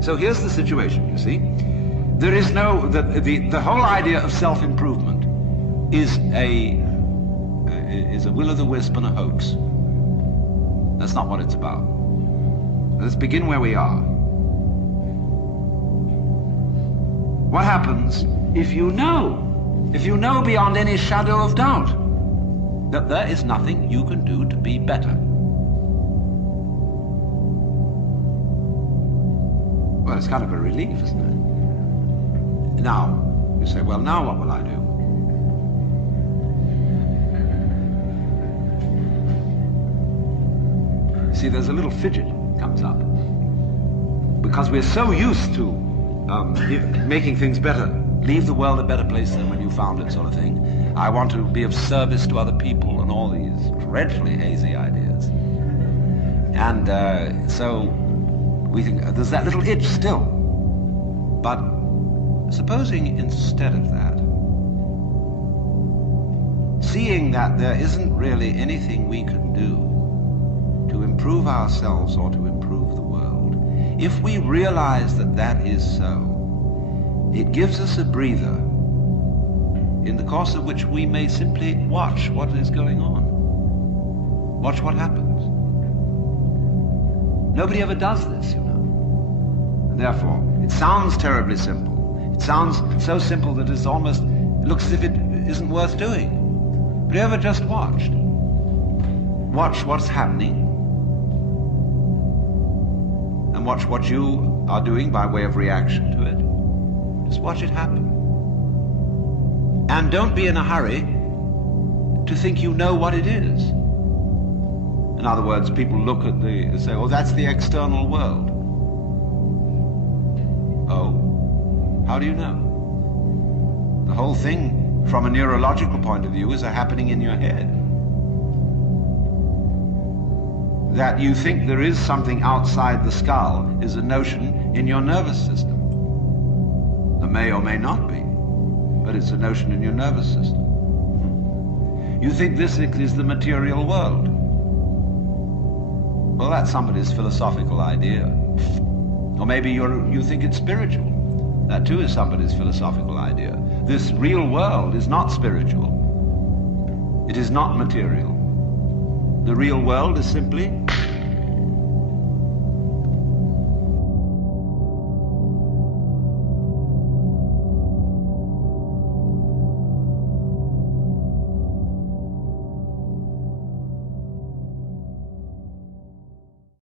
So here's the situation, you see. There is no, the whole idea of self-improvement is a will-o'-the-wisp and a hoax. That's not what it's about. Let's begin where we are. What happens if you know beyond any shadow of doubt that there is nothing you can do to be better? Well, it's kind of a relief, isn't it? Now, you say, well, now what will I do? See, there's a little fidget comes up. Because we're so used to making things better, leave the world a better place than when you found it, sort of thing. I want to be of service to other people and all these dreadfully hazy ideas. And so we think there's that little itch still. But supposing instead of that, seeing that there isn't really anything we can do to improve ourselves or to improve the world, if we realize that that is so, it gives us a breather in the course of which we may simply watch what is going on. Watch what happens. Nobody ever does this, you know. And therefore, it sounds terribly simple. It sounds so simple that it looks as if it isn't worth doing. But you ever just watched? Watch what's happening. And watch what you are doing by way of reaction to it. Just watch it happen. And don't be in a hurry to think you know what it is. In other words, people look at and say, oh, that's the external world. Oh, how do you know? The whole thing, from a neurological point of view, is a happening in your head. That you think there is something outside the skull is a notion in your nervous system. There may or may not be, but it's a notion in your nervous system. You think this is the material world. Well, that's somebody's philosophical idea. Or maybe you think it's spiritual. That too is somebody's philosophical idea. This real world is not spiritual. It is not material. The real world is simply